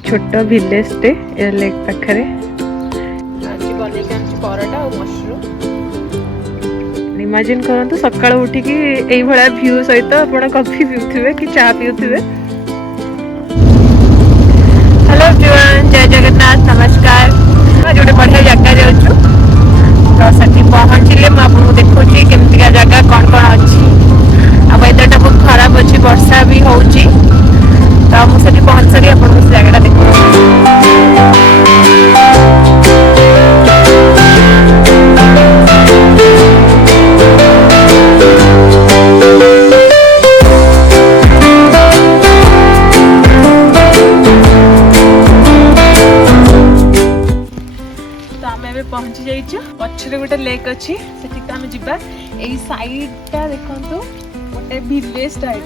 छोट विलेज टे लेक पाखरे आज बने पराटा और मशरूम। इमेजिन करंतु सकाळ उठिकी एई भळा व्यू सहित आपण कॉफी पिउथिबे कि चाह पिउथिबे। हेलो एवरीवन, जय जगन्नाथ, नमस्कार। आज गोटे बढ़िया जगह जाउछु तो सठी पहुँचले मैं आपको देखुची केमतिका जगह कौन कौन अच्छी। आ वेदरटा बहुत खराब अच्छी, वर्षा भी होउची तो मुझे सठी पहुँच सारी आपको उस जगह देखो। पहुंची जाइछु पछरे गोटे लेक अछि सेठी त हम जिबा। एई साइडटा देखंतु गोटे विलेज टाइप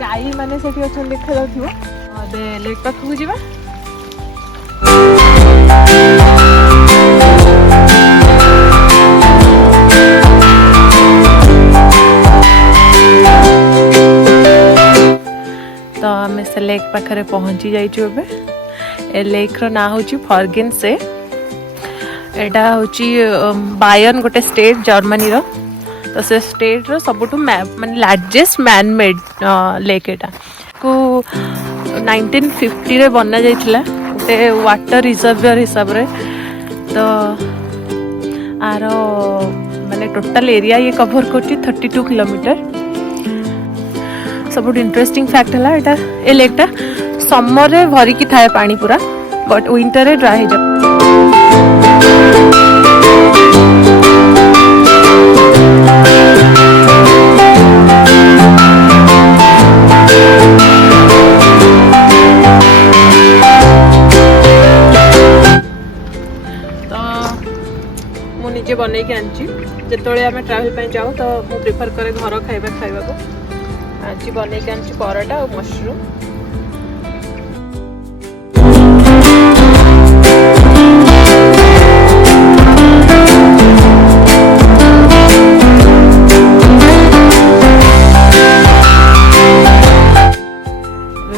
गाई माने सेठी अछन देखा जाउथिबो। अबे लेक पाखु जिबा। तो हमें से लेक पाखरे पहुंची जाइछु। अबे ए लेक रो ना होची फॉर्गेन से। एटा होची बायर्न गोटे स्टेट जर्मनी रो। तो से स्टेट रो सबुठु माने लार्जेस्ट मैन मेड लेक एटा को 1950 रे बना जाइथिला गोटे वाटर रिजर्वर हिसाब रे। तो आरो माने टोटल एरिया ये कवर करची 32 किलोमीटर। सबुठु इंटरेस्टिंग फैक्ट हला एटा ए लेकटा समर रे भरी की थाए पानी पूरा, बट विंटर रे ड्राई हो जाए। तो मु निजे बनै के आनची जेतोळे आमे ट्रैवल पे जाऊ तो मु प्रेफर करे घर खाइबा को। आज बनै के आनची पराठा और मशरूम।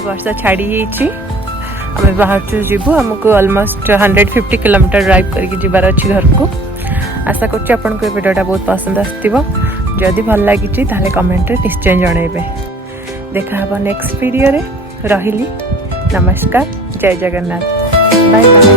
वर्षा छाड़ी जाइए आम बाहर जीवु। आमको ऑलमोस्ट 150 किलोमीटर ड्राइव करके जीवार अच्छी घर को। आशा करछि आपनको वीडियोटा बहुत पसंद आसथिबो। जदि भल लागिछि ताले कमेंट रे निश्चय जणाइबे। देखा हबो नेक्स्ट वीडियो रे। रहिली, नमस्कार, जय जगन्नाथ, बाय बाय।